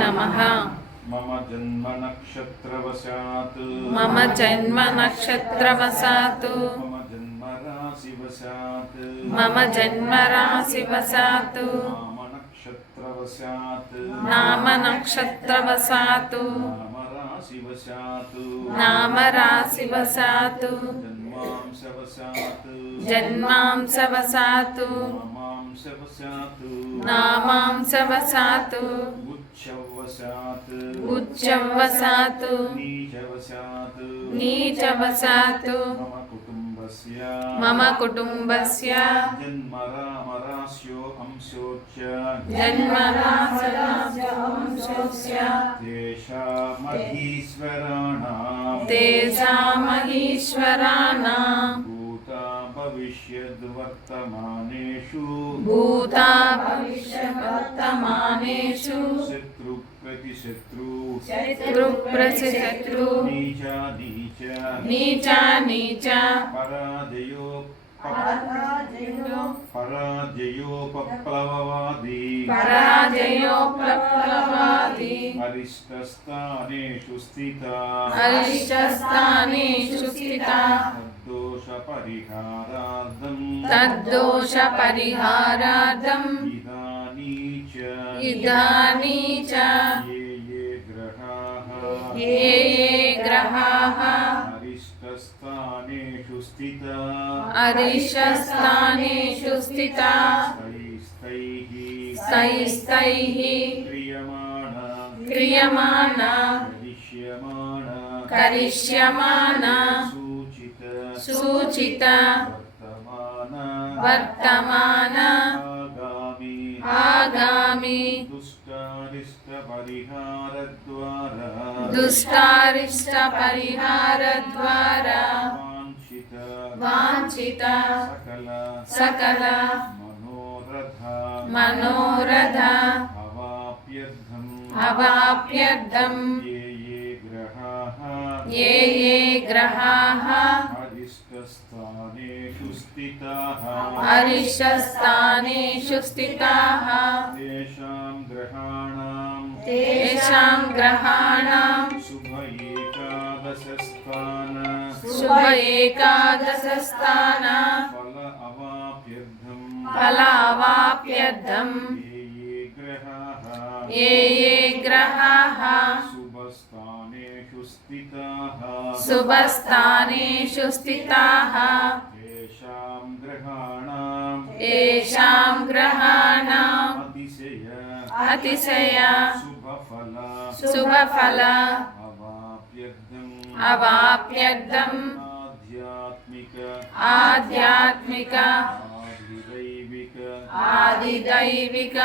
नमः मम जन्म नक्षत्रवशात् मम जन्म नक्षत्रवशात् मम जन्म राशिवशात् मम जन्म राशिवशात् नाम नक्षत्रवशात् नाम नक्षत्रवशात् नाम राशिवशात् नाम राशिवशात् జన్మాంసవసాతు నామాంసవసాతు ఉచ్చవసాతు నీచవసాతు మమ కుటుంబస్య జన్మరామరాస్యో అంశోచ్య జన్మరామరాస్యో भविष्यद्वर्तमानेषु। भूता भविष्यवर्तमानेषु शत्रुप्रतिशत्रु। शत्रुप्रतिशत्रु। नीचा नीच नीचा नीच पराजयो పరాజయోపప్లవవాది పరాజయోపప్లవవాది అరిష్టస్థానేషు స్థిత. అరిష్టస్థానేషు స్థిత. తద్దోష పరిహారార్థం తద్దోష పరిహారార్థం ఇదానీ చ. ఇదానీ చ अरिष्टस्थानेषु स्थिता स्थैस्तैः स्थैस्तैः क्रियमाणा क्रियमाणा करिष्यमाणा करिष्यमाणा सूचित सूचित वर्तमान वर्तमान आगामि आगामि दुष्टारिष्टपरिहारद्वारा दुष्टारिष्टपरिहारद्वारा वाञ्छित। सकला। मनोरथा। अवाप्यर्थम ये ये ग्रहाः। हरिशस्थानेषु स्थिताः। तेषां ग्रहाणां तेषां ग्रहाणां शुभ एकादशस्थान फलावाप्यर्थम् ये ये ग्रहाः। शुभस्थानेषु स्थिताः। शुभस्थानेषु स्थिताः। तेषां ग्रहाणां येषां ग्रहाणाम्। अतिशय। अतिशय। शुभफल। शुभफल। అవాప్యర్థం ఆధ్యాత్మిక ఆధ్యాత్మిక ఆదిదైవిక ఆదిదైవిక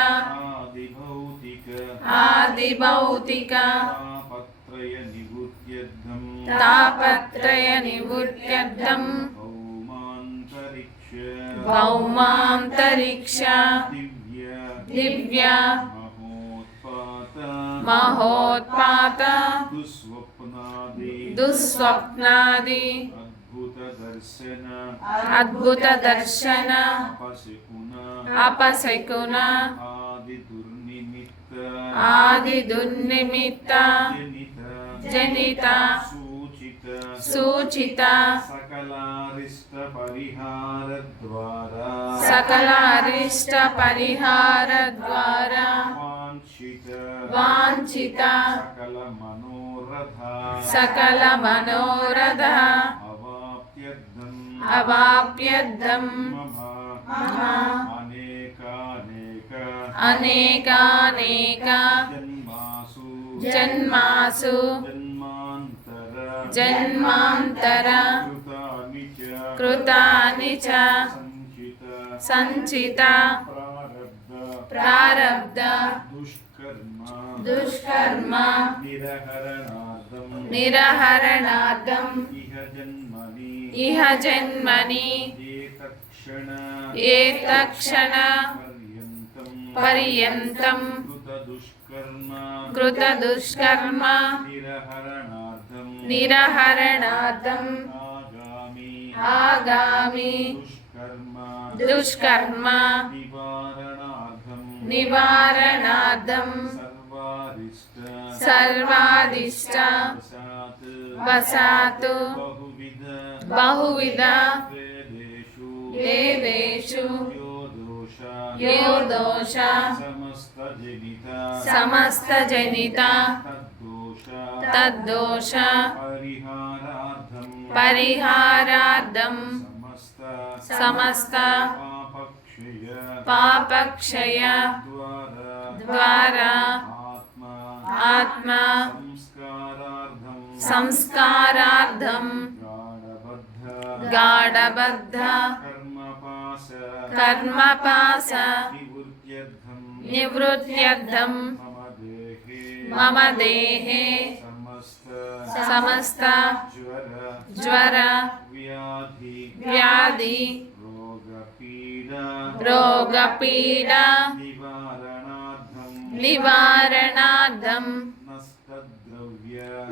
ఆదిభౌతిక ఆదిభౌతిక తాపత్రయ నివృత్యర్థం భౌమాంతరిక్ష దివ్య మహోత్పాత దుస్ దుస్వప్నాది అద్భుత దర్శన అపశకున ఆది దుర్నిమిత్త జనిత సూచిత సకలారిష్ట పరిహార ద్వారా సకలారిష్ట పరిహార ద్వారా వాంఛిత. వాంఛిత. సకల మనోరథ సకల మనోరథ అవాప్యర్థం. అవాప్యర్థం అనేకానేక. అనేకానేక. జన్మాసు. జన్మాసు. జన్మాంతర కృతాని చ సంచిత ప్రారబ్ధ దుష్కర్మ నిరహరణార్థం ఇహ జన్మని ఏ తక్షణ పర్యంతం కృత దుష్కర్మ నిరహరణ जन्मनि इह जन्मनि एतत्क्षण एतक्षण पर्यन्तम् पर्यन्तं कृतदुष्कर्म कृतदुष्कर्म निरहरणार्थम् निरहरणार्थम् आगामि आगामि दुष्कर्म दुष्कर्म निवारणार्थम् निवारणार्थं सर्वारिष्ट सर्वादिष्ट సర్వాదిష్ట वसात् వసాతు बहुविध బహువిధ वेदेषु దేవేషు यो दोष యో దోష समस्तजनित సమస్త జనిత तद्दोष परिहारार्थं समस्त पापक्षय द्वारा आत्मा संस्कारार्थं गाढबद्ध कर्मपास निवृत्त्यर्थं मम देहे ಸಮಸ್ತ ಜ್ವರ ವ್ಯಾಧಿ ರೋಗ ಪೀಡ ನಿವಾರಣಾರ್ಥಂ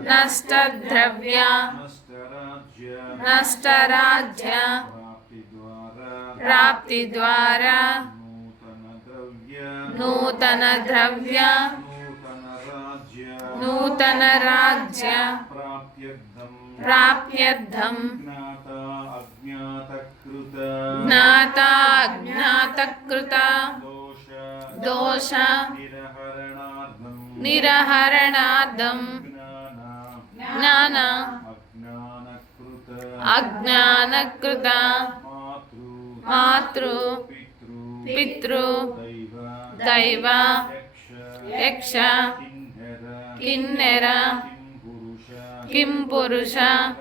ನಷ್ಟದ್ರವ್ಯ ನಷ್ಟರಾಜ್ಯ ప్రాప్తిద్వార నూతన ద్రవ్య నూతన రాజ్య प्राप्यर्थम्। ज्ञाता दोष। निरहरणार्थम्। ज्ञान। अज्ञानकृता। मातृ। पितृ। दैव। यक्ष। किन्नर किं पुरुषा?